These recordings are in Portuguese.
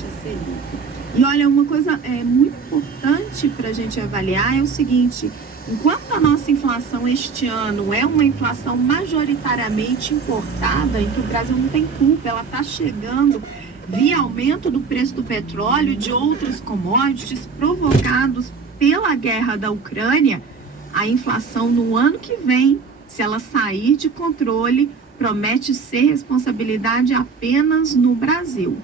taxa Selic. E olha, uma coisa muito importante para a gente avaliar é o seguinte: enquanto a nossa inflação este ano é uma inflação majoritariamente importada, em que o Brasil não tem culpa, ela está chegando via aumento do preço do petróleo e de outras commodities provocados pela guerra da Ucrânia, a inflação no ano que vem, se ela sair de controle, promete ser responsabilidade apenas no Brasil.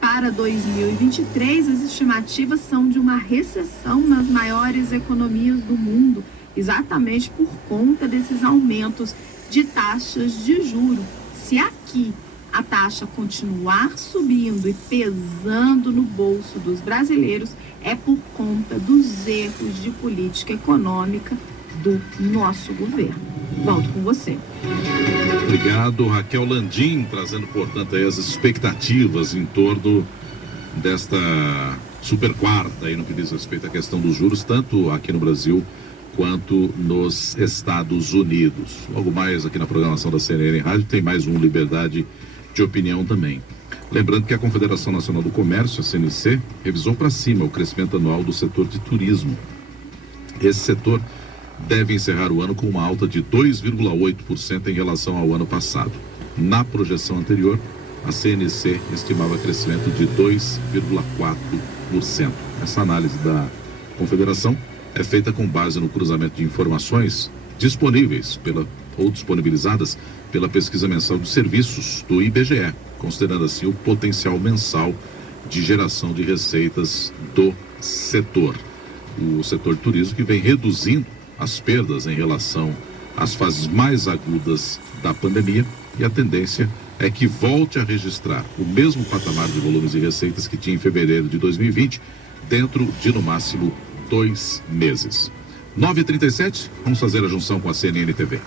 Para 2023, as estimativas são de uma recessão nas maiores economias do mundo, exatamente por conta desses aumentos de taxas de juros. Se aqui a taxa continuar subindo e pesando no bolso dos brasileiros, é por conta dos erros de política econômica do nosso governo. Volto com você. Obrigado, Raquel Landim, trazendo, portanto, aí as expectativas em torno desta super quarta aí no que diz respeito à questão dos juros, tanto aqui no Brasil quanto nos Estados Unidos. Logo mais aqui na programação da CNN Rádio tem mais um Liberdade de Opinião também. Lembrando que a Confederação Nacional do Comércio, a CNC, revisou para cima o crescimento anual do setor de turismo. Esse setor deve encerrar o ano com uma alta de 2,8% em relação ao ano passado. Na projeção anterior, a CNC estimava crescimento de 2,4%. Essa análise da Confederação é feita com base no cruzamento de informações disponíveis ou disponibilizadas pela pesquisa mensal de serviços do IBGE, considerando assim o potencial mensal de geração de receitas do setor. O setor de turismo que vem reduzindo as perdas em relação às fases mais agudas da pandemia, e a tendência é que volte a registrar o mesmo patamar de volumes e receitas que tinha em fevereiro de 2020, dentro de no máximo 2 meses. 9h37, vamos fazer a junção com a CNN TV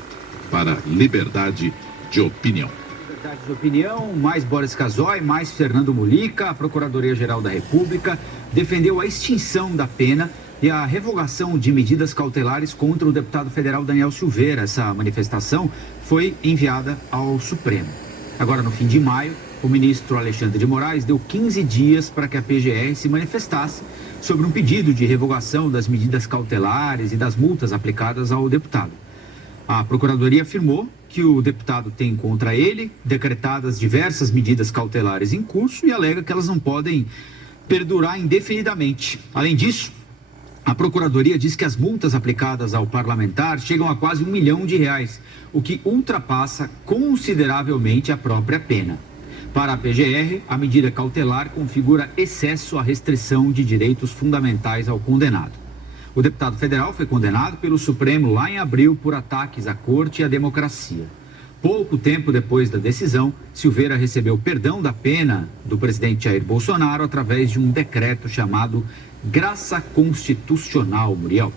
para Liberdade de Opinião. Liberdade de Opinião, mais Boris Casoy, mais Fernando Mulica. A Procuradoria-Geral da República defendeu a extinção da pena e a revogação de medidas cautelares contra o deputado federal Daniel Silveira. Essa manifestação foi enviada ao Supremo. Agora, no fim de maio, o ministro Alexandre de Moraes deu 15 dias para que a PGR se manifestasse sobre um pedido de revogação das medidas cautelares e das multas aplicadas ao deputado. A Procuradoria afirmou que o deputado tem contra ele decretadas diversas medidas cautelares em curso e alega que elas não podem perdurar indefinidamente. Além disso, a Procuradoria diz que as multas aplicadas ao parlamentar chegam a quase R$1 milhão, o que ultrapassa consideravelmente a própria pena. Para a PGR, a medida cautelar configura excesso à restrição de direitos fundamentais ao condenado. O deputado federal foi condenado pelo Supremo lá em abril por ataques à corte e à democracia. Pouco tempo depois da decisão, Silveira recebeu perdão da pena do presidente Jair Bolsonaro através de um decreto chamado Graça Constitucional, Muriel.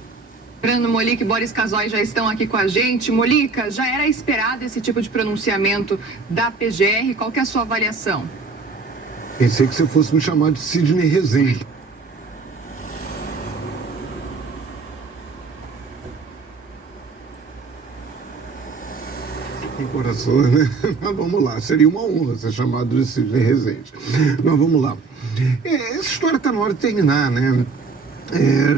Fernando Mulica e Boris Casoy já estão aqui com a gente. Mulica, já era esperado esse tipo de pronunciamento da PGR? Qual que é a sua avaliação? Pensei que você fosse me chamar de Sidney Rezende. Tem coração, né? Mas vamos lá, seria uma honra ser chamado de Sidney Rezende. Mas vamos lá. Essa história está na hora de terminar, né?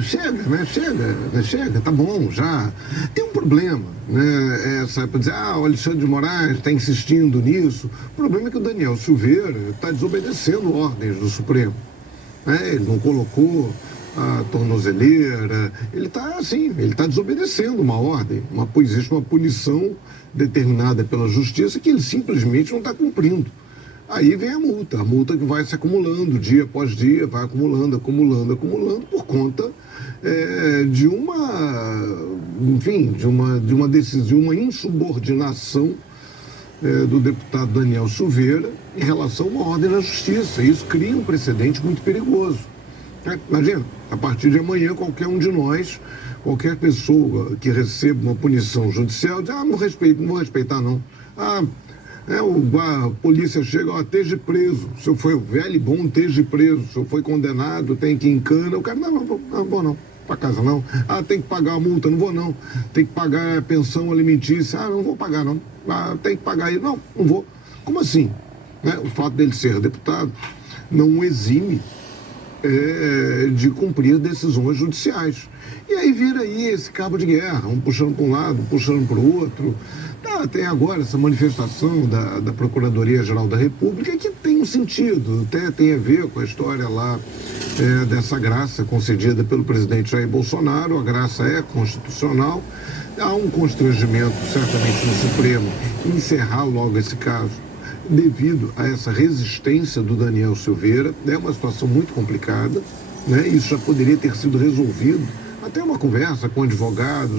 Chega, tá bom, já. Tem um problema, né? Para dizer, o Alexandre de Moraes está insistindo nisso. O problema é que o Daniel Silveira está desobedecendo ordens do Supremo. Ele não colocou a tornozeleira, ele está desobedecendo uma ordem. Existe uma punição determinada pela Justiça que ele simplesmente não está cumprindo. Aí vem a multa que vai se acumulando dia após dia, vai acumulando por conta de uma decisão, uma insubordinação do deputado Daniel Silveira em relação a uma ordem da Justiça. Isso cria um precedente muito perigoso. Imagina, a partir de amanhã, qualquer um de nós, qualquer pessoa que receba uma punição judicial, diz, não vou respeitar não. A polícia chega, esteja preso. Se eu for velho e bom, esteja preso. Se eu for condenado, tem que ir em cana. O cara, não vou não, para casa não. Tem que pagar a multa, não vou não. Tem que pagar a pensão alimentícia. Não vou pagar não. Tem que pagar isso. Não vou. Como assim? O fato dele ser deputado não o exime de cumprir decisões judiciais. E aí vira aí esse cabo de guerra, um puxando para um lado, um puxando para o outro. Tem agora essa manifestação da Procuradoria-Geral da República que tem um sentido, até tem a ver com a história lá dessa graça concedida pelo presidente Jair Bolsonaro. A graça é constitucional. Há um constrangimento, certamente, no Supremo em encerrar logo esse caso, devido a essa resistência do Daniel Silveira. É uma situação muito complicada, né? Isso já poderia ter sido resolvido. Até uma conversa com advogados,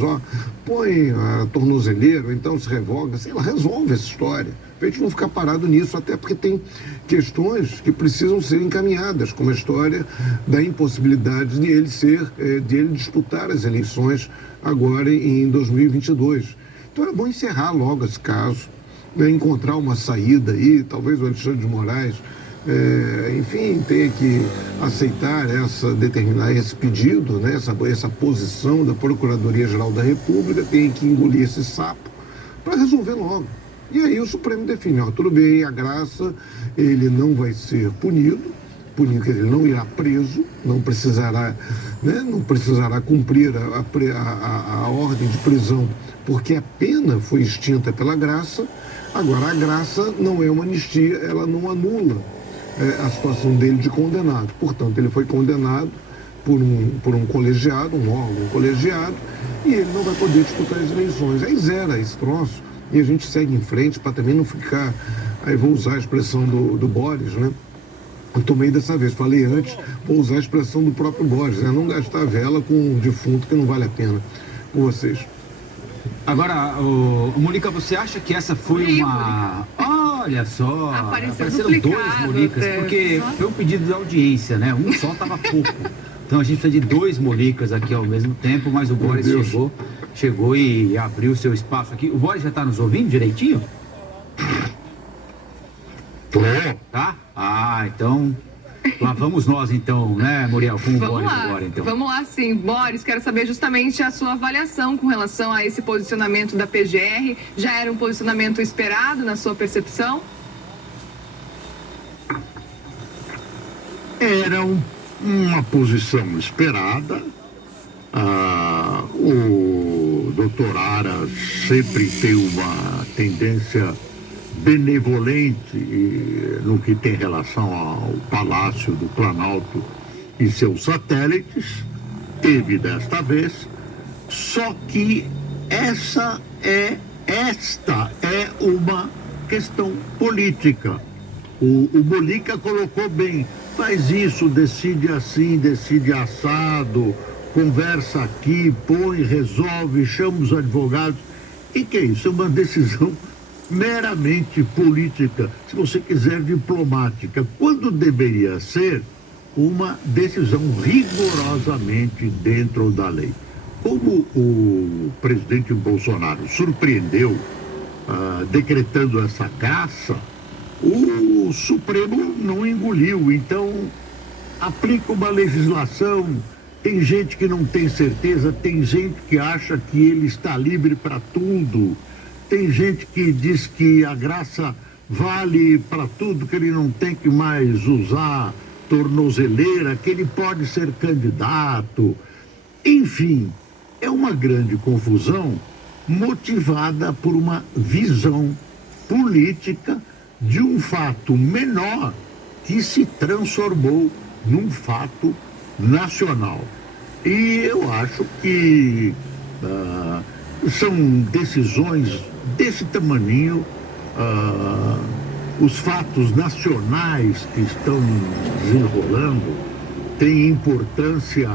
põe a tornozeleira, ou então se revoga, sei lá, resolve essa história. Para a gente não ficar parado nisso, até porque tem questões que precisam ser encaminhadas, como a história da impossibilidade de ele disputar as eleições agora em 2022. Então é bom encerrar logo esse caso, né, encontrar uma saída aí, talvez o Alexandre de Moraes, enfim, tenha que aceitar determinar esse pedido, né, essa posição da Procuradoria-Geral da República, tem que engolir esse sapo para resolver logo. E aí o Supremo define, tudo bem, a graça, ele não vai ser punido, quer dizer, ele não irá preso, não precisará cumprir a ordem de prisão, porque a pena foi extinta pela graça. Agora, a graça não é uma anistia, ela não anula a situação dele de condenado. Portanto, ele foi condenado por um colegiado, um órgão colegiado, e ele não vai poder disputar as eleições. Aí zera esse troço e a gente segue em frente para também não ficar... Aí vou usar a expressão do Boris, né? Eu tomei dessa vez, falei antes, vou usar a expressão do próprio Boris, né? Não gastar vela com um defunto que não vale a pena. Com vocês. Agora, Mônica, você acha que essa foi uma... Olha só, apareceram dois Molicas, porque foi um pedido da audiência, né? Um só estava pouco. Então a gente precisa de dois Molicas aqui ao mesmo tempo, mas o Boris chegou e abriu seu espaço aqui. O Boris já está nos ouvindo direitinho? Tá? Então... Lá vamos nós, então, né, Muriel, com o Boris agora, então. Vamos lá, sim. Boris, quero saber justamente a sua avaliação com relação a esse posicionamento da PGR. Já era um posicionamento esperado, na sua percepção? Era uma posição esperada. O doutor Aras sempre tem uma tendência benevolente no que tem relação ao Palácio do Planalto e seus satélites, teve desta vez, só que esta é uma questão política. O Mônica colocou bem, faz isso, decide assim, decide assado, conversa aqui, põe, resolve, chama os advogados. E que é isso? É uma decisão meramente política, se você quiser diplomática, quando deveria ser uma decisão rigorosamente dentro da lei. Como o presidente Bolsonaro surpreendeu decretando essa caça, o Supremo não engoliu, então aplica uma legislação. Tem gente que não tem certeza, tem gente que acha que ele está livre para tudo. Tem gente que diz que a graça vale para tudo, que ele não tem que mais usar tornozeleira, que ele pode ser candidato. Enfim, é uma grande confusão motivada por uma visão política de um fato menor que se transformou num fato nacional. E eu acho que são decisões desse tamaninho. Os fatos nacionais que estão desenrolando têm importância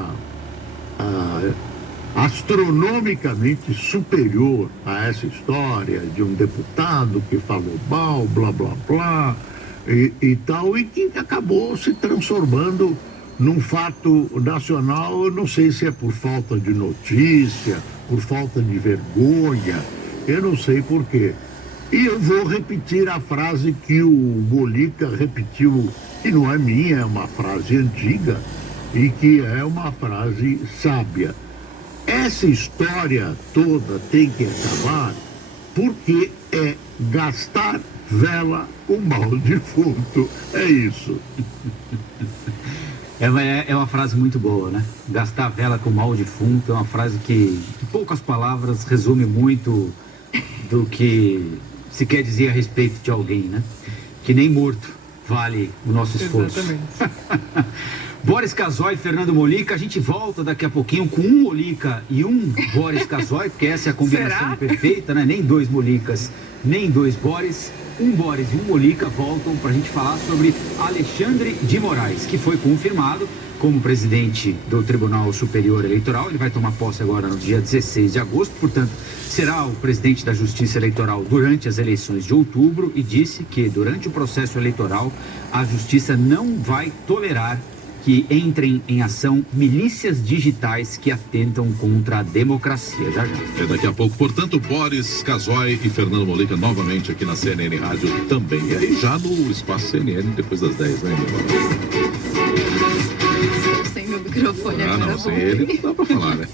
astronomicamente superior a essa história de um deputado que falou mal, blá, blá, blá, e tal, e que acabou se transformando num fato nacional. Eu não sei se é por falta de notícia, por falta de vergonha, eu não sei por quê. E eu vou repetir a frase que o Mônica repetiu, que não é minha, é uma frase antiga e que é uma frase sábia. Essa história toda tem que acabar porque é gastar vela com mal defunto. É isso. É uma frase muito boa, né? Gastar vela com mal defunto é uma frase que, em poucas palavras, resume muito do que se quer dizer a respeito de alguém, né? Que nem morto vale o nosso esforço. Exatamente. Boris Casoy e Fernando Molica, a gente volta daqui a pouquinho com um Molica e um Boris Casoy, porque essa é a combinação Será? perfeita, né? Nem dois Molicas, nem dois Boris. Um Boris e um Molica voltam para a gente falar sobre Alexandre de Moraes, que foi confirmado como presidente do Tribunal Superior Eleitoral. Ele vai tomar posse agora no dia 16 de agosto, portanto, será o presidente da Justiça Eleitoral durante as eleições de outubro e disse que durante o processo eleitoral a Justiça não vai tolerar que entrem em ação milícias digitais que atentam contra a democracia. Já. É daqui a pouco, portanto, Boris Casoy e Fernando Molica novamente aqui na CNN Rádio também. E aí já no Espaço CNN depois das 10, né, Sem meu microfone agora. não, sem ele não dá pra falar, né?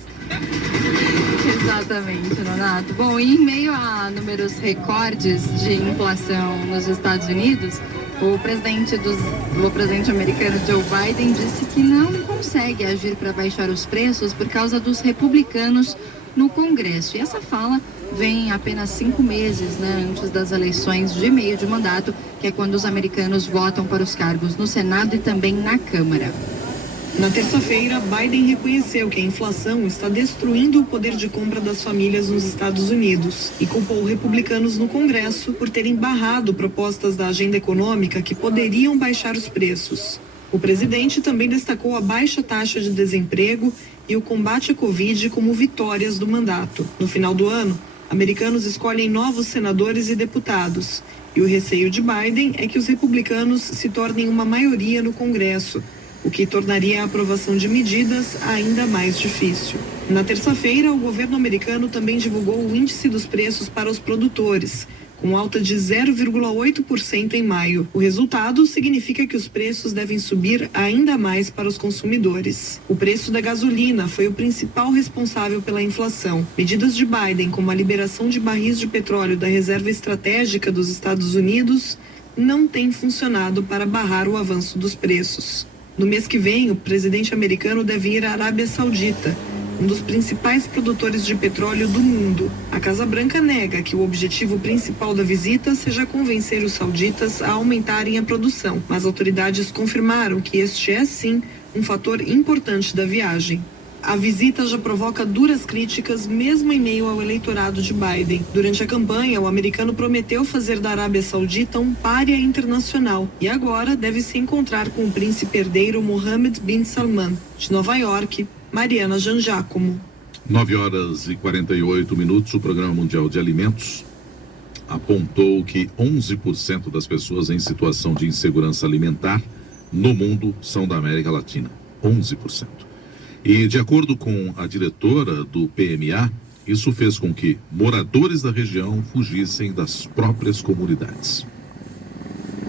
Exatamente, Nonato. Bom, e em meio a números recordes de inflação nos Estados Unidos, o presidente americano Joe Biden disse que não consegue agir para baixar os preços por causa dos republicanos no Congresso. E essa fala vem apenas 5 meses, antes das eleições de meio de mandato, que é quando os americanos votam para os cargos no Senado e também na Câmara. Na terça-feira, Biden reconheceu que a inflação está destruindo o poder de compra das famílias nos Estados Unidos e culpou republicanos no Congresso por terem barrado propostas da agenda econômica que poderiam baixar os preços. O presidente também destacou a baixa taxa de desemprego e o combate à Covid como vitórias do mandato. No final do ano, americanos escolhem novos senadores e deputados, e o receio de Biden é que os republicanos se tornem uma maioria no Congresso, o que tornaria a aprovação de medidas ainda mais difícil. Na terça-feira, o governo americano também divulgou o índice dos preços para os produtores, com alta de 0,8% em maio. O resultado significa que os preços devem subir ainda mais para os consumidores. O preço da gasolina foi o principal responsável pela inflação. Medidas de Biden, como a liberação de barris de petróleo da reserva estratégica dos Estados Unidos, não têm funcionado para barrar o avanço dos preços. No mês que vem, o presidente americano deve ir à Arábia Saudita, um dos principais produtores de petróleo do mundo. A Casa Branca nega que o objetivo principal da visita seja convencer os sauditas a aumentarem a produção, mas autoridades confirmaram que este é, sim, um fator importante da viagem. A visita já provoca duras críticas, mesmo em meio ao eleitorado de Biden. Durante a campanha, o americano prometeu fazer da Arábia Saudita um pária internacional e agora deve se encontrar com o príncipe herdeiro Mohammed bin Salman. De Nova York, Mariana Jangiacomo. 9h48, o Programa Mundial de Alimentos apontou que 11% das pessoas em situação de insegurança alimentar no mundo são da América Latina. 11%. E, de acordo com a diretora do PMA, isso fez com que moradores da região fugissem das próprias comunidades.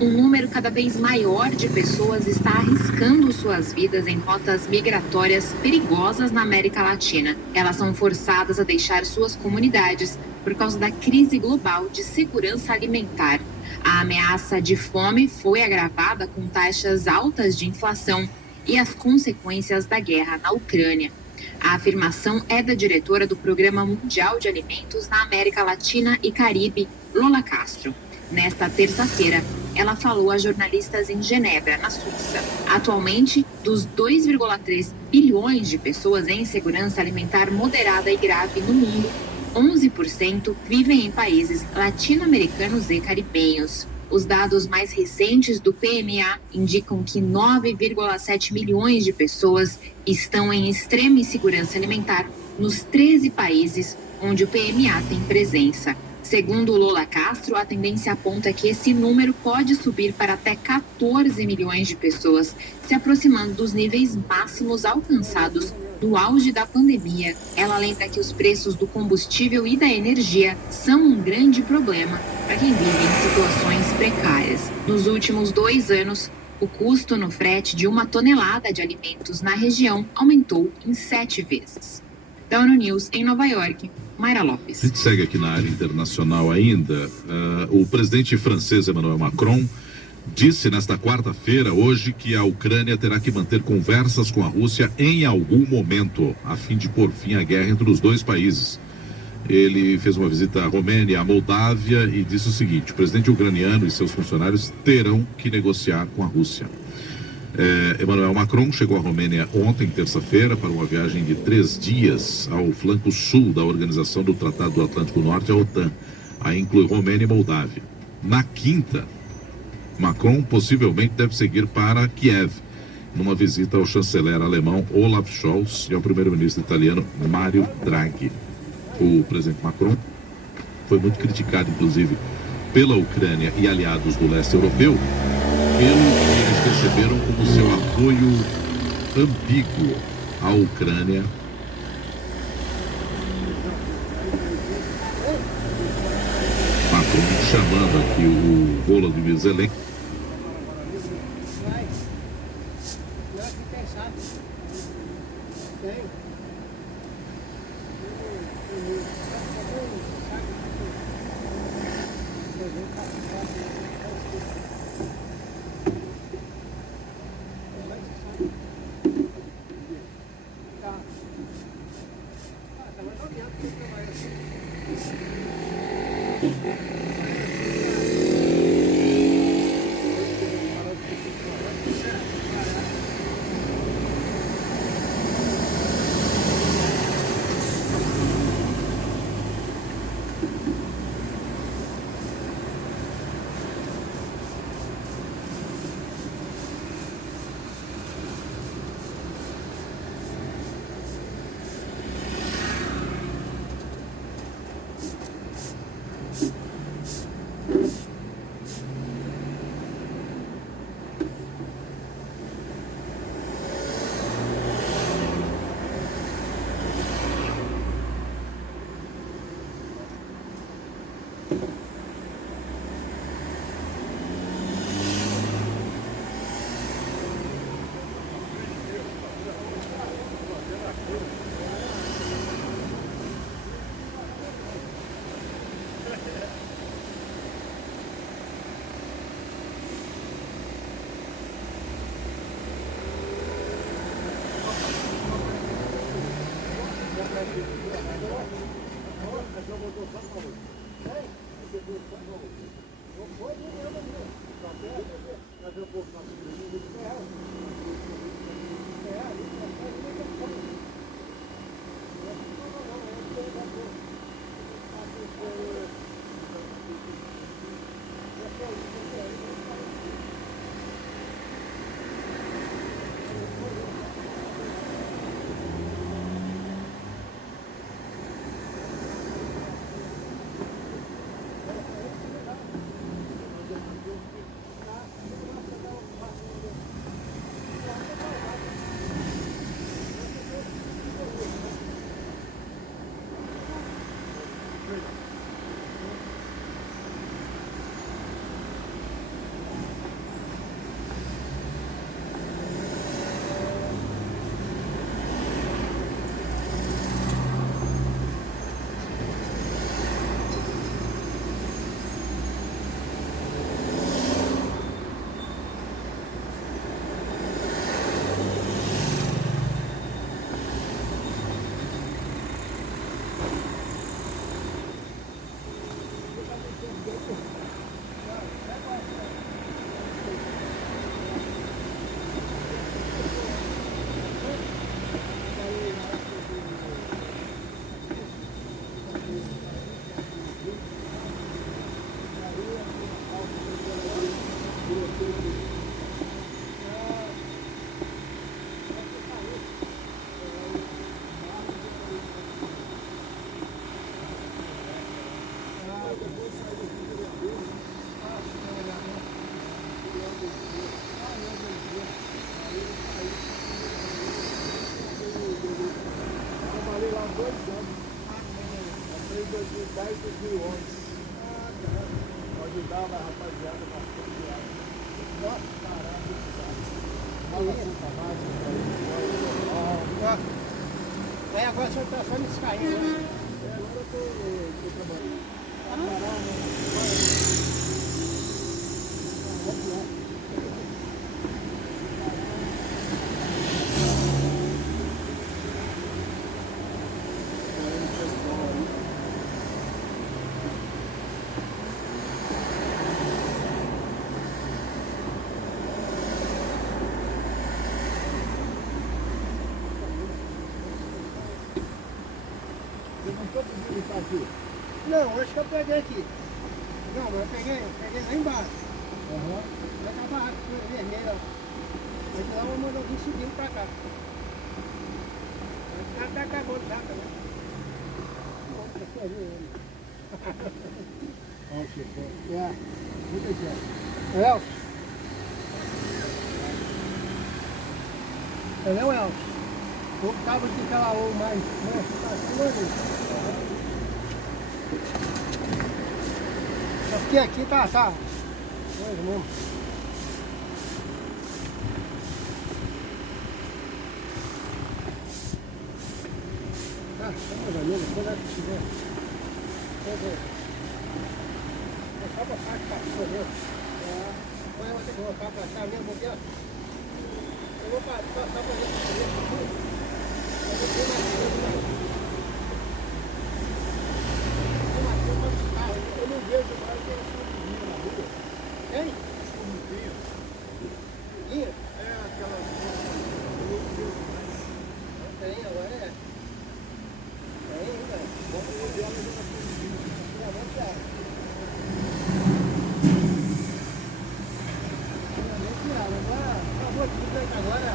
Um número cada vez maior de pessoas está arriscando suas vidas em rotas migratórias perigosas na América Latina. Elas são forçadas a deixar suas comunidades por causa da crise global de segurança alimentar. A ameaça de fome foi agravada com taxas altas de inflação e as consequências da guerra na Ucrânia. A afirmação é da diretora do Programa Mundial de Alimentos na América Latina e Caribe, Lola Castro. Nesta terça-feira, ela falou a jornalistas em Genebra, na Suíça. Atualmente, dos 2,3 bilhões de pessoas em insegurança alimentar moderada e grave no mundo, 11% vivem em países latino-americanos e caribenhos. Os dados mais recentes do PMA indicam que 9,7 milhões de pessoas estão em extrema insegurança alimentar nos 13 países onde o PMA tem presença. Segundo Lola Castro, a tendência aponta que esse número pode subir para até 14 milhões de pessoas, se aproximando dos níveis máximos alcançados no auge da pandemia. Ela lembra que os preços do combustível e da energia são um grande problema para quem vive em situações precárias. Nos últimos 2 anos, o custo no frete de 1 tonelada de alimentos na região aumentou em 7 vezes. Da ONU News, em Nova York, Mayra A Lopes. gente segue aqui na área internacional ainda. O presidente francês Emmanuel Macron disse nesta quarta-feira, hoje, que a Ucrânia terá que manter conversas com a Rússia em algum momento, a fim de pôr fim à guerra entre os dois países. Ele fez uma visita à Romênia e à Moldávia e disse o seguinte: o presidente ucraniano e seus funcionários terão que negociar com a Rússia. Emmanuel Macron chegou à Romênia ontem, terça-feira, para uma viagem de 3 dias ao flanco sul da Organização do Tratado do Atlântico Norte, a OTAN. Aí inclui Romênia e Moldávia. Na quinta, Macron possivelmente deve seguir para Kiev, numa visita ao chanceler alemão Olaf Scholz e ao primeiro-ministro italiano Mario Draghi. O presidente Macron foi muito criticado, inclusive, pela Ucrânia e aliados do leste europeu, pelo que eles perceberam como seu apoio ambíguo à Ucrânia. Macron chamando aqui o Volodymyr Zelensky. Aí agora o senhor tá só nesse carrinho, né? Não, acho que eu peguei aqui. Não, mas eu peguei lá embaixo. Vai acabar a barraca vermelha. Mas lá eu mando alguém subindo pra cá. Já tá acabando já também. Olha o que foi. É, muito aqui. Elcio. Entendeu, Elcio? O cabo de aquela ou mais. Porque aqui tá. Coisa mesmo. Vamos ali, depois é que tiver. É só botar que passou mesmo. Depois eu vou ter que voltar pra cá mesmo, porque eu vou passar pra dentro. Eu não vejo mais que eles estão na rua. Tem? Escombrinha? É aquela... Eu não vejo mais. Não tem, agora é. Tem, velho. Vamos olhar ela na escombrinha. Agora, acabou tudo aí agora.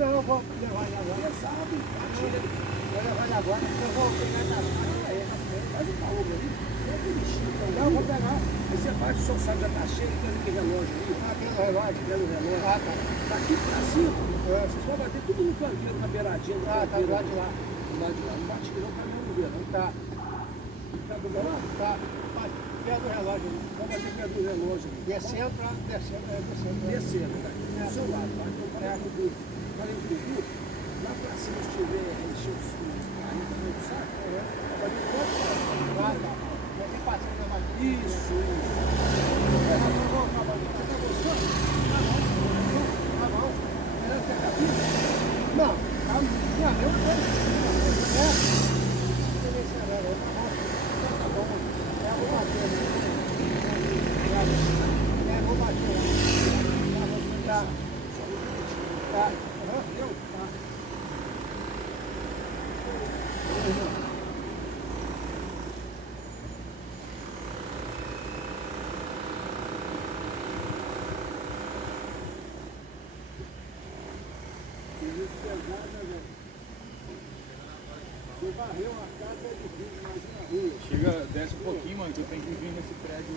Não, vou levar ele agora. Sabe? Vou levar ele agora. Eu vou pegar na aí. Faz o caô ali. Não, vou pegar. Aí você faz o seu saco já tá cheio, tem aquele relógio ali. Ah, tem o relógio, tem o relógio. Ah, tá. Daqui pra cima, vocês vão bater tudo no cantinho, na beiradinha. Ah, tá do lado de lá. Do lado de lá. Não bate não, pra mim não ver, não. Tá. Tá do lado? Tá. Perto do relógio ali. Vamos bater perto do relógio ali. Descendo pra... Descendo, tá? Do seu lado, tá? Então, falei pro Dudu, lá pra cima se tiver encher os carinhos também do saco, vai vir todo saco. Vai ter passando na máquina. Isso. Tá gostando? Tá bom. Querendo ter capita? Não, tá. Não, eu não tenho. Tá bom. É, vou bater. Vou bater. Tá. Tá. Deu? Tá. Você varreu a casa é difícil, imagina a rua. Chega, desce um pouquinho, mano, que eu tenho que vir nesse prédio.